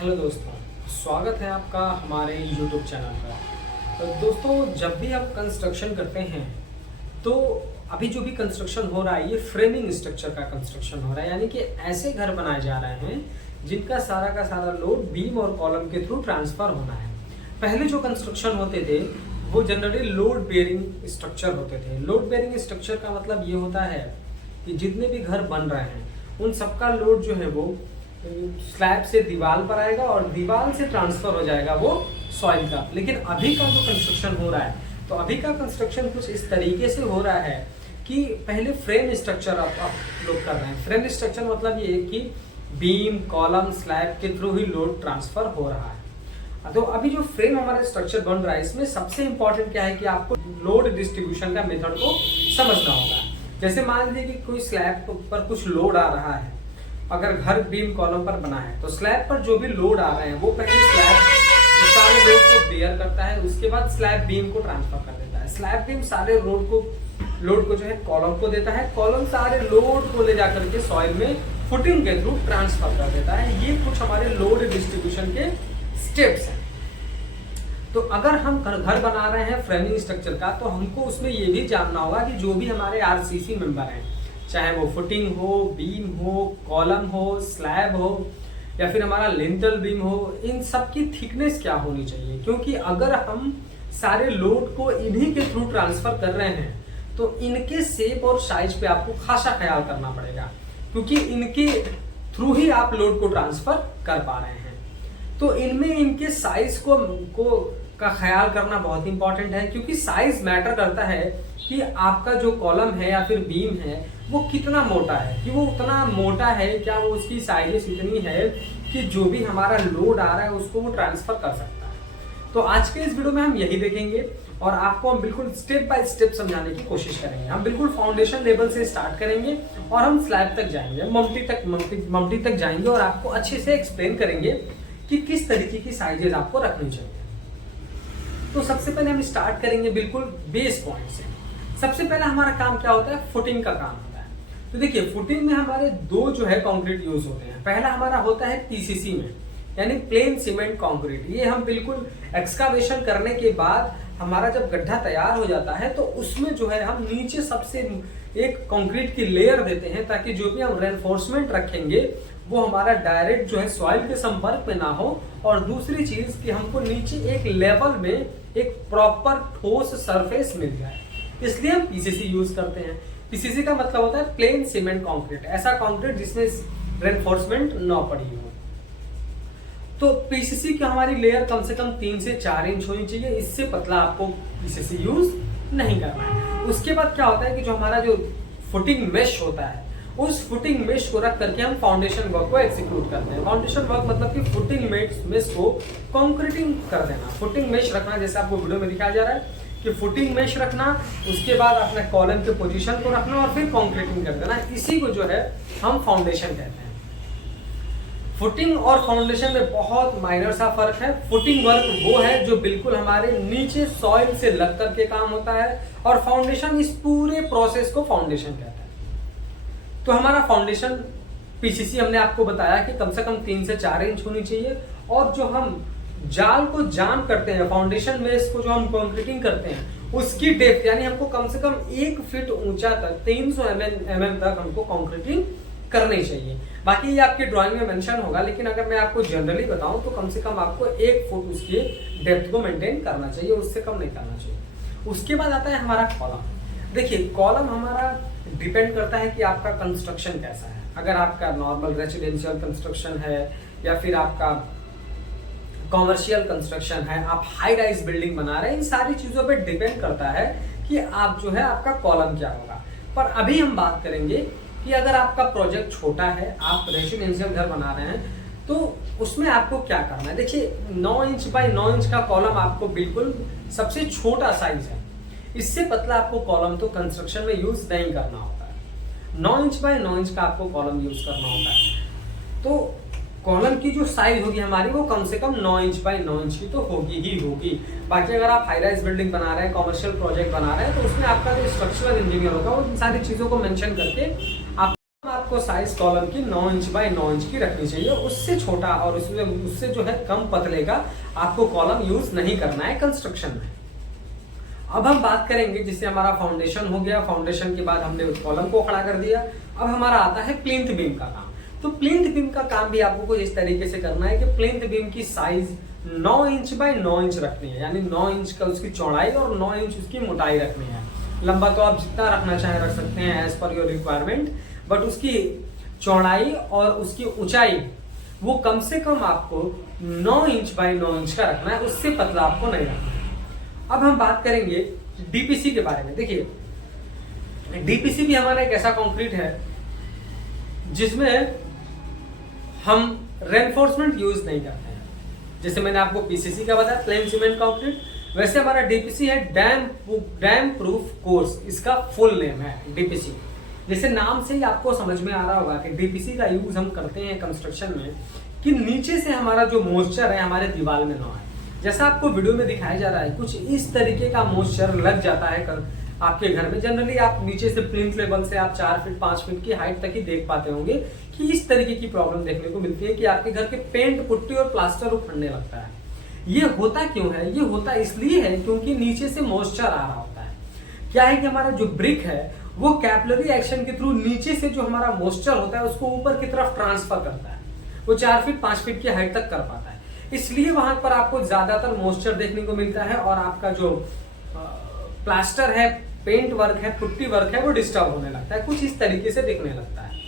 Hello दोस्तों, स्वागत है आपका हमारे YouTube चैनल पर। तो दोस्तों, जब भी आप कंस्ट्रक्शन करते हैं तो अभी जो भी कंस्ट्रक्शन हो रहा है ये फ्रेमिंग स्ट्रक्चर का कंस्ट्रक्शन हो रहा है, यानी कि ऐसे घर बनाए जा रहे हैं जिनका सारा का सारा लोड बीम और कॉलम के थ्रू ट्रांसफर होना है। पहले जो कंस्ट्रक्शन होते थे वो जनरली लोड बेयरिंग स्ट्रक्चर होते थे। लोड बेयरिंग स्ट्रक्चर का मतलब ये होता है कि जितने भी घर बन रहे हैं उन सबका लोड जो है वो स्लैब से दीवार पर आएगा और दीवार से ट्रांसफर हो जाएगा वो सॉइल का। लेकिन अभी का जो कंस्ट्रक्शन हो रहा है, तो अभी का कंस्ट्रक्शन कुछ इस तरीके से हो रहा है कि पहले फ्रेम स्ट्रक्चर आप लोग कर रहे हैं। फ्रेम स्ट्रक्चर मतलब ये है कि बीम कॉलम स्लैब के थ्रू ही लोड ट्रांसफर हो रहा है। तो अभी जो फ्रेम हमारा स्ट्रक्चर बन रहा है इसमें सबसे इंपॉर्टेंट क्या है कि आपको लोड डिस्ट्रीब्यूशन का मेथड को समझना होगा। जैसे मान लीजिए कि कोई स्लैब पर कुछ लोड आ रहा है, अगर घर बीम कॉलम पर बना है तो स्लैब पर जो भी लोड आ रहे हैं वो पहले स्लैब सारे लोड को बेयर करता है, उसके बाद स्लैब बीम को ट्रांसफर कर देता है। स्लैब बीम सारे लोड को जो है कॉलम को देता है, कॉलम सारे लोड को ले जाकर के सॉइल में फुटिंग के थ्रू ट्रांसफर कर देता है। ये कुछ हमारे लोड डिस्ट्रीब्यूशन के स्टेप्स हैं। तो अगर हम घर बना रहे हैं फ्रेमिंग स्ट्रक्चर का तो हमको उसमें ये भी जानना होगा कि जो भी हमारे आरसीसी मेंबर हैं, चाहे वो फुटिंग हो, बीम हो, कॉलम हो, स्लैब हो या फिर हमारा लिंटल बीम हो, इन सब की थिकनेस क्या होनी चाहिए। क्योंकि अगर हम सारे लोड को इन्हीं के थ्रू ट्रांसफर कर रहे हैं तो इनके शेप और साइज पे आपको खासा ख्याल करना पड़ेगा, क्योंकि इनके थ्रू ही आप लोड को ट्रांसफर कर पा रहे हैं। तो इनमें इनके साइज को का ख्याल करना बहुत इंपॉर्टेंट है, क्योंकि साइज मैटर करता है कि आपका जो कॉलम है या फिर बीम है वो कितना मोटा है, कि वो उतना मोटा है, क्या वो उसकी साइजेस इतनी है कि जो भी हमारा लोड आ रहा है उसको वो ट्रांसफर कर सकता है। तो आज के इस वीडियो में हम यही देखेंगे और आपको हम बिल्कुल स्टेप बाय स्टेप समझाने की कोशिश करेंगे। हम बिल्कुल फाउंडेशन लेवल से स्टार्ट करेंगे और हम स्लैब तक जाएंगे, ममटी तक जाएंगे और आपको अच्छे से एक्सप्लेन करेंगे कि किस तरीके की साइजेस आपको रखनी चाहिए। तो सबसे पहले हम स्टार्ट करेंगे बिल्कुल बेस पॉइंट से। सबसे पहले हमारा काम क्या होता है, फुटिंग का काम होता है। तो देखिए, फुटिंग में हमारे दो जो है कंक्रीट यूज होते हैं। पहला हमारा होता है पीसीसी में, यानी प्लेन सीमेंट कंक्रीट। ये हम बिल्कुल एक्सकावेशन करने के बाद हमारा जब गड्ढा तैयार हो जाता है तो उसमें जो है हम नीचे सबसे एक कंक्रीट की लेयर देते हैं, ताकि जो भी हम रेनफोर्समेंट रखेंगे वो हमारा डायरेक्ट जो है सॉइल के संपर्क में ना हो। और दूसरी चीज कि हमको नीचे एक लेवल में एक प्रॉपर ठोस सरफेस मिल जाए, इसलिए हम पीसीसी यूज करते हैं। पीसीसी का मतलब होता है प्लेन सीमेंट कंक्रीट, ऐसा कंक्रीट जिसमें रेनफोर्समेंट न पड़ी हो। तो पीसीसी की हमारी लेयर कम से कम 3 से 4 इंच होनी चाहिए, इससे पतला आपको पीसीसी यूज नहीं करना है। उसके बाद क्या होता है कि जो हमारा जो फुटिंग मेश होता है उस फुटिंग मेश को रख करके हम फाउंडेशन वर्क को एग्जीक्यूट करते हैं। फाउंडेशन वर्क मतलब कि फुटिंग मेश को कंक्रीटिंग कर देना। फुटिंग मेश रखना, जैसे आपको वीडियो में दिखाया जा रहा है कि फुटिंग मेश रखना, उसके बाद अपने कॉलम के पोजीशन को रखना और फिर कंक्रीटिंग कर देना। इसी को जो है हम फाउंडेशन कहते हैं। फुटिंग और फाउंडेशन में बहुत माइनर सा फर्क है। फुटिंग वर्क वो है जो बिल्कुल हमारे नीचे सॉइल से लग करके काम होता है, और फाउंडेशन इस पूरे प्रोसेस को फाउंडेशन कहते हैं। तो हमारा फाउंडेशन पीसीसी हमने आपको बताया कि कम से कम 3 से 4 इंच होनी चाहिए। और जो हम जाल को जाम करते हैं, फाउंडेशन में इसको जो हम कंक्रीटिंग करते हैं उसकी डेप्थ, यानी हमको कम से कम 1 फीट ऊंचा तक 300 mm तक हमको कंक्रीटिंग करनी चाहिए। बाकी ये आपकी ड्राइंग में मेंशन होगा, लेकिन अगर मैं आपको जनरली बताऊं तो कम से कम आपको 1 फुट उसकी डेप्थ को मेंटेन करना चाहिए, उससे कम नहीं करना चाहिए। उसके बाद आता है हमारा कॉलम। देखिए, कॉलम हमारा डिपेंड करता है कि आपका कंस्ट्रक्शन कैसा है। अगर आपका नॉर्मल रेजिडेंशियल कंस्ट्रक्शन है या फिर आपका कॉमर्शियल कंस्ट्रक्शन है, आप हाई राइज बिल्डिंग बना रहे हैं, इन सारी चीजों पे डिपेंड करता है कि आप जो है आपका कॉलम क्या होगा। पर अभी हम बात करेंगे कि अगर आपका प्रोजेक्ट छोटा है, आप रेजिडेंशियल घर बना रहे हैं, तो उसमें आपको क्या करना है। देखिए, 9 इंच बाय 9 इंच का कॉलम आपको बिल्कुल सबसे छोटा साइज है। इससे पतला आपको कॉलम तो कंस्ट्रक्शन में यूज नहीं करना होता है। 9 इंच बाय 9 इंच का आपको कॉलम यूज करना होता है। तो कॉलम की जो साइज होगी हमारी वो कम से कम 9 इंच बाय 9 इंच की तो होगी ही होगी। बाकी अगर आप हाई राइज बिल्डिंग बना रहे हैं, कॉमर्शियल प्रोजेक्ट बना रहे हैं, तो उसमें आपका जो स्ट्रक्चरल इंजीनियर होगा वो इन सारी चीजों को मेंशन करके आप आपको साइज कॉलम की 9 इंच बाय 9 इंच की रखनी चाहिए। उससे छोटा और उससे जो है कम पतले का आपको कॉलम यूज नहीं करना है कंस्ट्रक्शन में। अब हम बात करेंगे, जिससे हमारा फाउंडेशन हो गया, फाउंडेशन के बाद हमने उस कॉलम को खड़ा कर दिया। अब हमारा आता है प्लिंथ बीम का काम। तो प्लिंथ बीम का काम भी आपको कुछ इस तरीके से करना है कि प्लिंथ बीम की साइज 9 इंच बाय 9 इंच रखनी है, यानी 9 इंच का उसकी चौड़ाई और 9 इंच उसकी मोटाई रखनी है। लंबा तो आप जितना रखना चाहें रख सकते हैं as per your requirement, but उसकी चौड़ाई और उसकी ऊंचाई वो कम से कम आपको 9 इंच बाय 9 इंच का रखना है, उससे पतला आपको नहीं रखना है। अब हम बात करेंगे डीपीसी के बारे में। देखिए डीपीसी भी हमारा एक ऐसा कंक्रीट है जिसमें हम रेनफोर्समेंट यूज नहीं करते हैं। जैसे मैंने आपको पीसीसी का बताया, प्लेन सीमेंट कंक्रीट, वैसे हमारा डीपीसी है डैम प्रूफ कोर्स, इसका फुल नेम है डीपीसी। जैसे नाम से ही आपको समझ में आ रहा होगा कि डीपीसी का यूज हम करते हैं कंस्ट्रक्शन में कि नीचे से हमारा जो मॉइस्चर है हमारे दीवार में ना आए। जैसा आपको वीडियो में दिखाया जा रहा है, कुछ इस तरीके का मॉइस्चर लग जाता है आपके घर में। जनरली आप नीचे से प्लिंथ लेवल से आप 4 फीट 5 फीट की हाइट तक ही देख पाते होंगे कि इस तरीके की प्रॉब्लम देखने को मिलती है कि आपके घर के पेंट पुट्टी और प्लास्टर उखड़ने लगता है। ये होता क्यों है? ये होता इसलिए है क्योंकि नीचे से मॉइस्चर आ रहा होता है। क्या है कि हमारा जो ब्रिक है वो कैपिलरी एक्शन के थ्रू नीचे से जो हमारा मॉइस्चर होता है उसको ऊपर की तरफ ट्रांसफर करता है। वो 4 फीट 5 फीट की हाइट तक कर पाता है, इसलिए वहां पर आपको ज्यादातर मॉइस्चर देखने को मिलता है और आपका जो प्लास्टर है, पेंट वर्क है, पुट्टी वर्क है, वो डिस्टर्ब होने लगता है, कुछ इस तरीके से दिखने लगता है।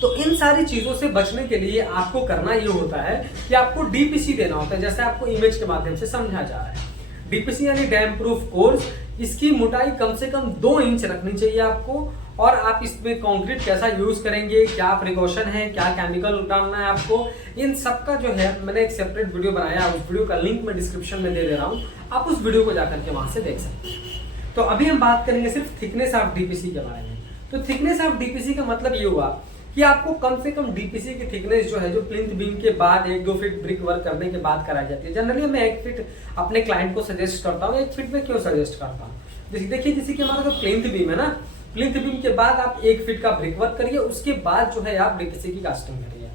तो इन सारी चीजों से बचने के लिए आपको करना ये होता है कि आपको डीपीसी देना होता है, जैसे आपको इमेज के माध्यम से समझा जा रहा है। डीपीसी यानी डैम प्रूफ कोर्स, इसकी मोटाई कम से कम 2 इंच रखनी चाहिए आपको। और आप इसमें कंक्रीट कैसा यूज करेंगे, क्या प्रिकॉशन है, क्या केमिकल डालना है आपको, इन सब का जो है मैंने एक सेपरेट वीडियो बनाया, उस वीडियो का लिंक मैं डिस्क्रिप्शन में दे रहा हूँ, आप उस वीडियो को जाकर के वहां से देख सकते हैं। तो अभी हम बात करेंगे सिर्फ थिकनेस ऑफ डीपीसी के बारे में। तो थिकनेस ऑफ डीपीसी का मतलब ये हुआ कि आपको कम से कम डीपीसी की थिकनेस जो है, जो प्लिंथ बीम के बाद 1-2 फीट ब्रिक वर्क करने के बाद कराई जाती है। जनरली मैं 1 फीट अपने क्लाइंट को सजेस्ट करता हूँ। 1 फीट में क्यों सजेस्ट करता हूँ? देखिए जैसे कि हमारा जो प्लिंथ बीम है ना, प्लिंथ बीम के बाद आप 1 फीट का ब्रिक वर्क करिए, उसके बाद जो है आप डीपीसी की कास्टिंग करिए।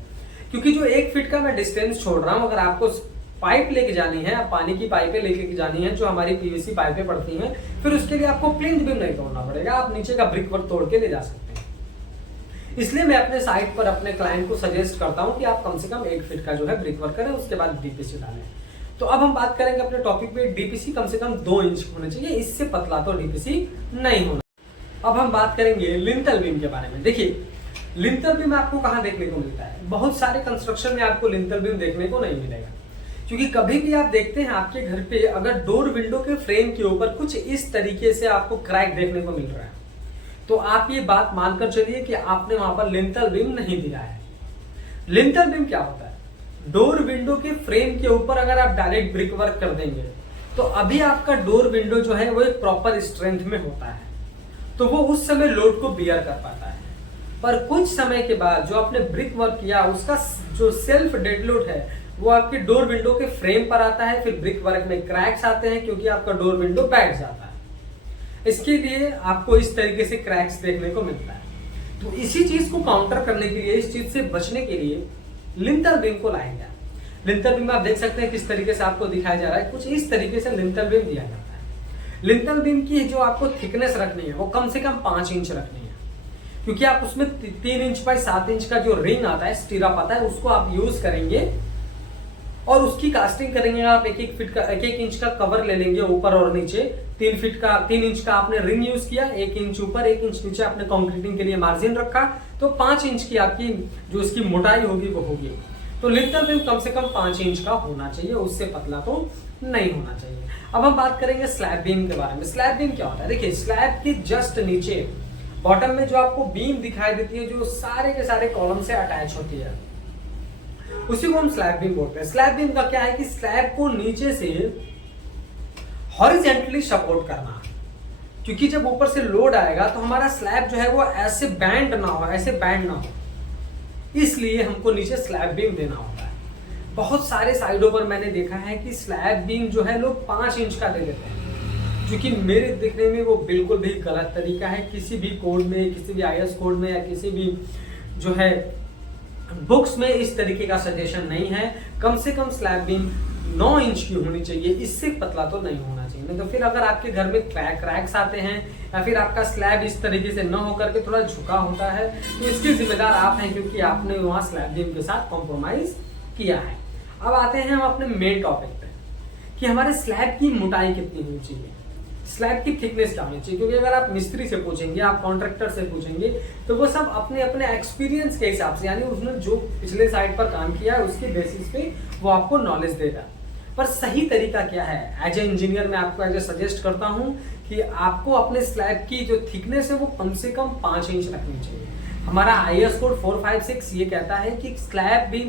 क्योंकि जो 1 फीट का मैं डिस्टेंस छोड़ रहा हूँ, अगर आपको पाइप लेके जानी है, पानी की पाइपें लेके जानी है जो हमारी पीवीसी पाइपें पड़ती हैं, फिर उसके लिए आपको प्लिंथ बीम नहीं तोड़ना पड़ेगा, आप नीचे का ब्रिक वर्क तोड़ के ले जा सकते हैं। इसलिए मैं अपने साइट पर अपने क्लाइंट को सजेस्ट करता हूं कि आप कम से कम 1 फीट का जो है ब्रिक वर्क करें, उसके बाद डीपीसी डालें। तो अब हम बात करेंगे अपने टॉपिक पे, डीपीसी कम से कम 2 इंच होना चाहिए, इससे पतला तो डीपीसी नहीं होना। अब हम बात करेंगे लिंटल बीम के बारे में। देखिए लिंटल बीम आपको कहां देखने को मिलता है? बहुत सारे कंस्ट्रक्शन में आपको लिंटल बीम देखने को नहीं मिलेगा, क्योंकि कभी भी आप देखते हैं आपके घर पे अगर डोर विंडो के फ्रेम के ऊपर कुछ इस तरीके से आपको क्रैक देखने को मिल रहा है, तो आप ये बात मानकर चलिए कि आपने वहां पर लिंटल बीम नहीं दिया है। लिंटल बीम क्या होता है? डोर विंडो के फ्रेम के ऊपर अगर आप डायरेक्ट ब्रिक वर्क कर देंगे तो अभी आपका डोर विंडो जो है वो एक प्रॉपर स्ट्रेंथ में होता है, तो वो उस समय लोड को बियर कर पाता है। पर कुछ समय के बाद जो आपने ब्रिक वर्क किया उसका जो सेल्फ डेड लोड है वो आपके डोर विंडो के फ्रेम पर आता है, फिर ब्रिक वर्क में क्रैक्स आते हैं क्योंकि आपका डोर विंडो बैठ जाता है। इसके लिए आपको इस तरीके से क्रैक्स देखने को मिलता है। तो इसी चीज को काउंटर करने के लिए, इस चीज से बचने के लिए लिंटल बीम को लाया गया। लिंटल बीम आप देख सकते हैं किस तरीके से आपको दिखाया जा रहा है, कुछ इस तरीके से लिंटल बीम दिया जाता है। लिंटल बीम की जो आपको थिकनेस रखनी है वो कम से कम 5 इंच रखनी है, क्योंकि आप उसमें 3 इंच बाय 7 इंच का जो रिंग आता है, स्टीरअप आता है, उसको आप यूज करेंगे और उसकी कास्टिंग करेंगे। आप 1-1 फीट का 1-1 इंच का कवर ले लेंगे ऊपर और नीचे। 3 इंच का आपने रिंग यूज किया, 1 इंच ऊपर 1 इंच नीचे आपने कंक्रीटिंग के लिए मार्जिन रखा, तो 5 इंच की आपकी जो इसकी मोटाई होगी वो होगी। तो लिंटल बीम कम से कम 5 इंच का होना चाहिए, उससे पतला तो नहीं होना चाहिए। अब हम बात करेंगे स्लैब बीम के बारे में। स्लैब बीम क्या होता है? देखिए स्लैब के जस्ट नीचे बॉटम में जो आपको बीम दिखाई देती है, जो सारे के सारे कॉलम से अटैच होती है, उसी को हम स्लैब बीम बोलते हैं। स्लैब बीम का क्या है कि स्लैब को नीचे से हॉरिजॉन्टली सपोर्ट करना, क्योंकि जब ऊपर से लोड आएगा तो हमारा स्लैब जो है वो ऐसे बैंड ना हो, ऐसे बैंड ना हो, इसलिए हमको नीचे स्लैब बीम देना होता है। बहुत सारे साइडों पर मैंने देखा है कि स्लैब बीम जो है लोग 5 इंच का दे देते हैं, जो कि मेरे देखने में वो बिल्कुल भी गलत तरीका है। किसी भी कोड में, किसी भी IS कोड में या किसी भी जो है बुक्स में इस तरीके का सजेशन नहीं है। कम से कम स्लैब बीम 9 इंच की होनी चाहिए, इससे पतला तो नहीं होना चाहिए। नहीं तो फिर अगर आपके घर में क्रैक्स आते हैं या फिर आपका स्लैब इस तरीके से न होकर के थोड़ा झुका होता है, तो इसके जिम्मेदार आप हैं, क्योंकि आपने वहां स्लैब बीम के साथ कॉम्प्रोमाइज किया है। अब आते हैं हम अपने मेन टॉपिक पे कि हमारे स्लैब की मोटाई कितनी होनी चाहिए, स्लैब की थिकनेस क्या होनी चाहिए। क्योंकि अगर आप मिस्त्री से पूछेंगे, आप कॉन्ट्रैक्टर से पूछेंगे, तो वो सब अपने अपने एक्सपीरियंस के हिसाब से, यानी उसने जो पिछले साइड पर काम किया है उसके बेसिस पे वो आपको नॉलेज देगा। पर सही तरीका क्या है, एज ए इंजीनियर मैं आपको एज ए सजेस्ट करता हूं कि आपको अपने स्लैब की जो थिकनेस है वो कम से कम 5 इंच रखनी चाहिए। हमारा IS कोड 456 ये कहता है कि स्लैब भी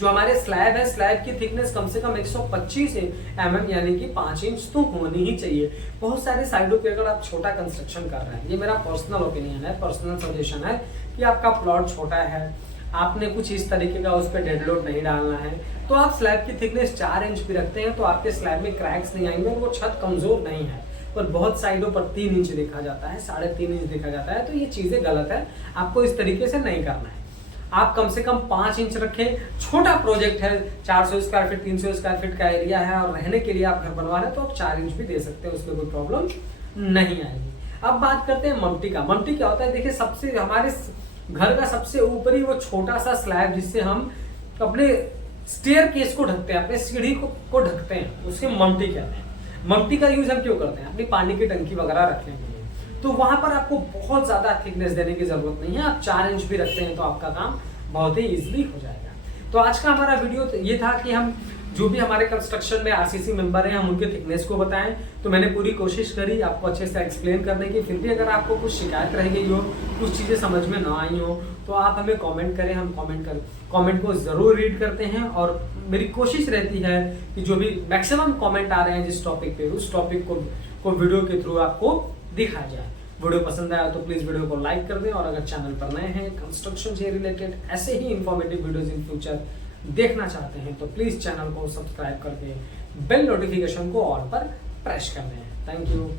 जो हमारे स्लैब है, स्लैब की थिकनेस कम से कम 125 mm यानी कि 5 इंच तो होनी ही चाहिए। बहुत सारे साइडों पे अगर आप छोटा कंस्ट्रक्शन कर रहे हैं, ये मेरा पर्सनल ओपिनियन है, पर्सनल सजेशन है कि आपका प्लॉट छोटा है, आपने कुछ इस तरीके का उस पर डेड लोड नहीं डालना है, तो आप स्लैब की थिकनेस 4 इंच भी रखते हैं तो आपके स्लैब में क्रैक्स नहीं आएंगे, वो छत कमजोर नहीं है। पर बहुत साइडों पर 3 इंच देखा जाता है, 3.5 इंच देखा जाता है, तो ये चीजें गलत है। आपको इस तरीके से नहीं करना है। आप कम से कम 5 इंच रखें। छोटा प्रोजेक्ट है, 400 स्क्वायर फीट 300 स्क्वायर फीट का एरिया है और रहने के लिए आप घर बनवा रहे हैं, तो आप 4 इंच भी दे सकते हैं, उसमें कोई प्रॉब्लम नहीं आएगी। अब बात करते हैं मम्टी का। मम्टी क्या होता है, देखिए सबसे हमारे घर का सबसे ऊपरी वो छोटा सा स्लैब जिससे हम अपने स्टेयर केस को ढकते हैं, अपने सीढ़ी को ढकते हैं, उसके मम्टी कहते हैं। मम्टी का यूज हम क्यों करते हैं, अपनी पानी की टंकी वगैरह रखने के लिए। तो वहां पर आपको बहुत ज्यादा थिकनेस देने की जरूरत नहीं है, आप 4 इंच भी रखते हैं तो आपका काम बहुत ही इजीली हो जाएगा। तो आज का हमारा वीडियो ये था कि हम जो भी हमारे कंस्ट्रक्शन में RCC मेंबर हैं हम उनके थिकनेस को बताएं। तो मैंने पूरी कोशिश करी आपको अच्छे से एक्सप्लेन करने की। फिर भी अगर आपको कुछ शिकायत रह गई हो, कुछ चीजें समझ में ना आई हो, तो आप हमें कमेंट करें, हम कमेंट को जरूर रीड करते हैं। और मेरी कोशिश रहती है कि जो भी मैक्सिमम कमेंट आ रहे हैं जिस टॉपिक पे, उस टॉपिक को वीडियो के थ्रू आपको दिखाया जाए। वीडियो पसंद आया तो प्लीज वीडियो को लाइक कर दें, और अगर चैनल पर नए हैं, कंस्ट्रक्शन से रिलेटेड ऐसे ही इंफॉर्मेटिव वीडियोस इन फ्यूचर देखना चाहते हैं, तो प्लीज चैनल को सब्सक्राइब करके बेल नोटिफिकेशन को ऑल पर प्रेस कर दें। Thank you.